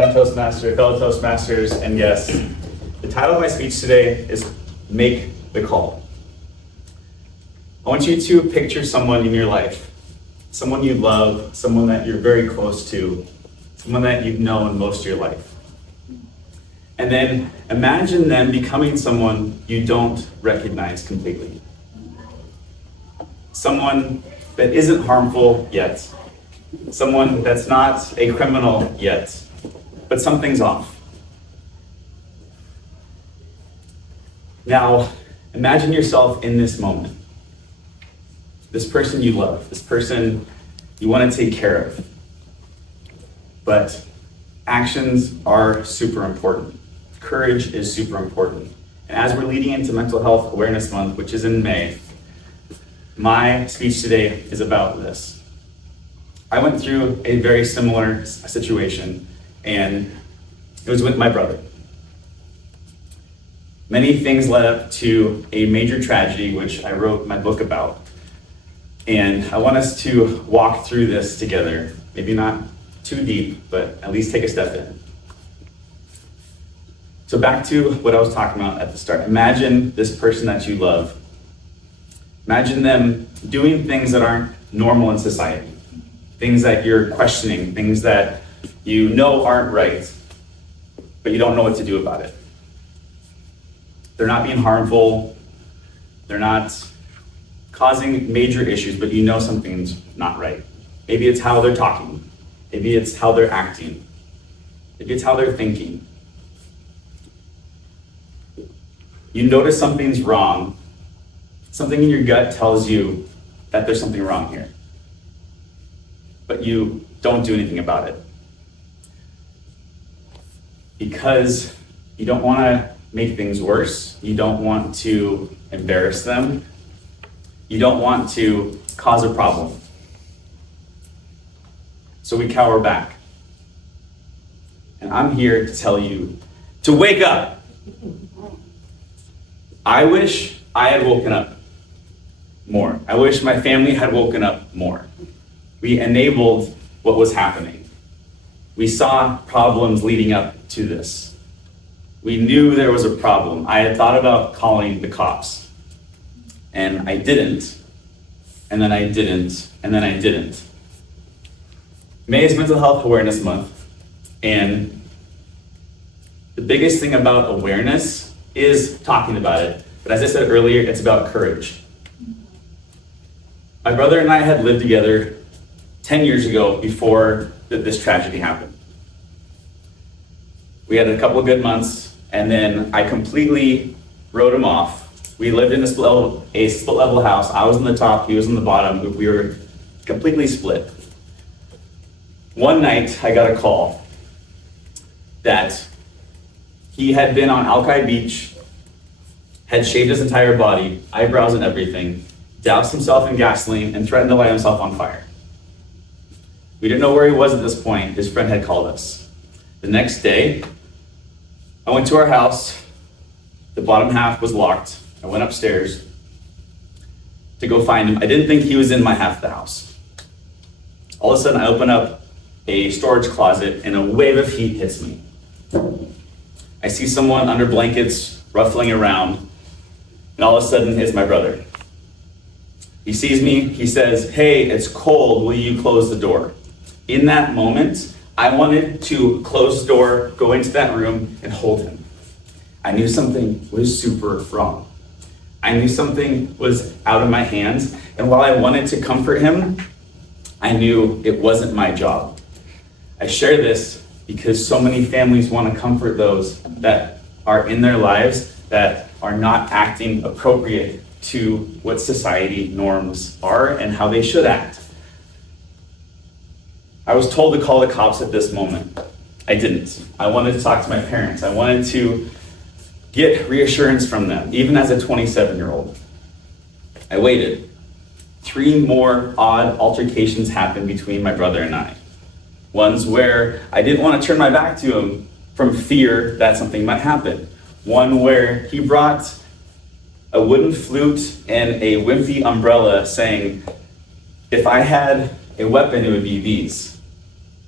longtime Toastmaster, fellow Toastmasters, and yes, the title of my speech today is Make the Call. I want you to picture someone in your life, someone you love, someone that you're very close to, someone that you've known most of your life. And then imagine them becoming someone you don't recognize completely. Someone that isn't harmful yet. Someone that's not a criminal yet, but something's off. Now, imagine yourself in this moment. This person you love, this person you want to take care of. But actions are super important. Courage is super important. And as we're leading into Mental Health Awareness Month, which is in May, my speech today is about this. I went through a very similar situation, and it was with my brother. Many things led up to a major tragedy, which I wrote my book about. And I want us to walk through this together, maybe not too deep, but at least take a step in. So back to what I was talking about at the start. Imagine this person that you love. Imagine them doing things that aren't normal in society. Things that you're questioning, things that you know aren't right, but you don't know what to do about it. They're not being harmful, they're not causing major issues, but you know something's not right. Maybe it's how they're talking, maybe it's how they're acting, maybe it's how they're thinking. You notice something's wrong, something in your gut tells you that there's something wrong here, but you don't do anything about it. Because you don't want to make things worse, you don't want to embarrass them, you don't want to cause a problem. So we cower back. And I'm here to tell you to wake up. I wish I had woken up more. I wish my family had woken up more. We enabled what was happening. We saw problems leading up to this. We knew there was a problem. I had thought about calling the cops, and I didn't, and then I didn't, and then I didn't. May is Mental Health Awareness Month, and the biggest thing about awareness is talking about it. But as I said earlier, it's about courage. My brother and I had lived together 10 years ago before this tragedy happened. We had a couple of good months, and then I completely wrote him off. We lived in a split level house. I was on the top, he was on the bottom. We were completely split. One night, I got a call that he had been on Alki Beach, had shaved his entire body, eyebrows and everything, doused himself in gasoline, and threatened to light himself on fire. We didn't know where he was at this point. His friend had called us. The next day, I went to our house. The bottom half was locked. I went upstairs to go find him. I didn't think he was in my half of the house. All of a sudden, I open up a storage closet and a wave of heat hits me. I see someone under blankets ruffling around, and all of a sudden, it's my brother. He sees me, he says, "Hey, it's cold, will you close the door?" In that moment, I wanted to close the door, go into that room, and hold him. I knew something was super wrong. I knew something was out of my hands, and while I wanted to comfort him, I knew it wasn't my job. I share this because so many families want to comfort those that are in their lives that are not acting appropriate to what society norms are and how they should act. I was told to call the cops at this moment. I didn't. I wanted to talk to my parents. I wanted to get reassurance from them, even as a 27-year-old. I waited. 3 more odd altercations happened between my brother and I. Ones where I didn't want to turn my back to him from fear that something might happen. One where he brought a wooden flute and a wimpy umbrella saying, if I had a weapon, it would be these.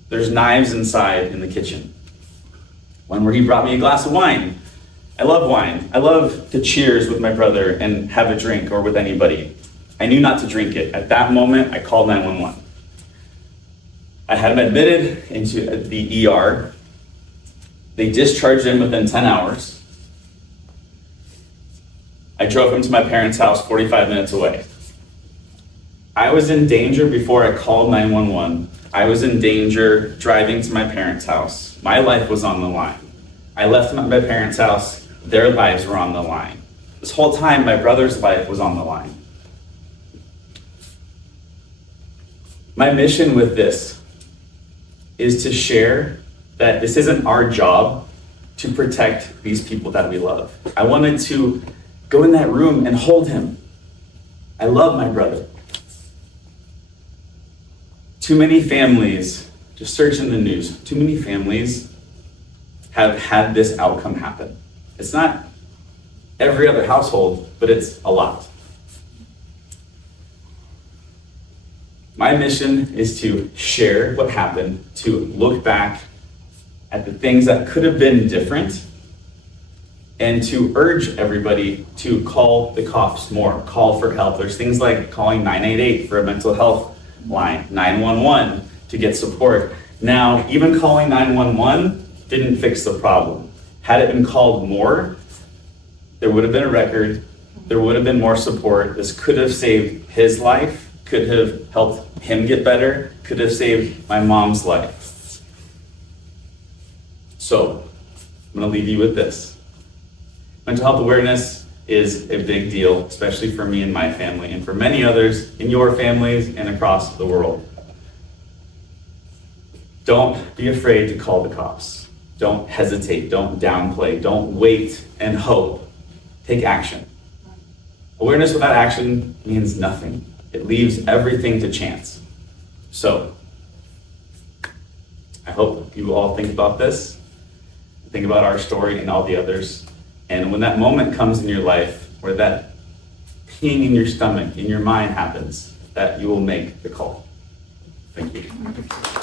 There's knives inside in the kitchen. one where he brought me a glass of wine. I love wine. I love to cheers with my brother and have a drink or with anybody. I knew not to drink it. At that moment, I called 911. I had him admitted into the ER. They discharged him within 10 hours. I drove him to my parents' house 45 minutes away. I was in danger before I called 911. I was in danger driving to my parents' house. My life was on the line. I left my parents' house. Their lives were on the line. This whole time, my brother's life was on the line. My mission with this is to share that this isn't our job to protect these people that we love. I wanted to go in that room and hold him. I love my brother. Too many families, just search in the news, too many families have had this outcome happen. It's not every other household, but it's a lot. My mission is to share what happened, to look back at the things that could have been different, and to urge everybody to call the cops more, call for help. There's things like calling 988 for a mental health line, 911 to get support. Now, even calling 911 didn't fix the problem. Had it been called more, there would have been a record, there would have been more support. This could have saved his life, could have helped him get better, could have saved my mom's life. So, I'm gonna leave you with this. Mental health awareness is a big deal, especially for me and my family, and for many others in your families and across the world. Don't be afraid to call the cops. Don't hesitate, don't downplay, don't wait and hope. Take action. Awareness without action means nothing. It leaves everything to chance. So, I hope you all think about this, think about our story and all the others. And when that moment comes in your life where that ping in your stomach, in your mind happens, that you will make the call. Thank you.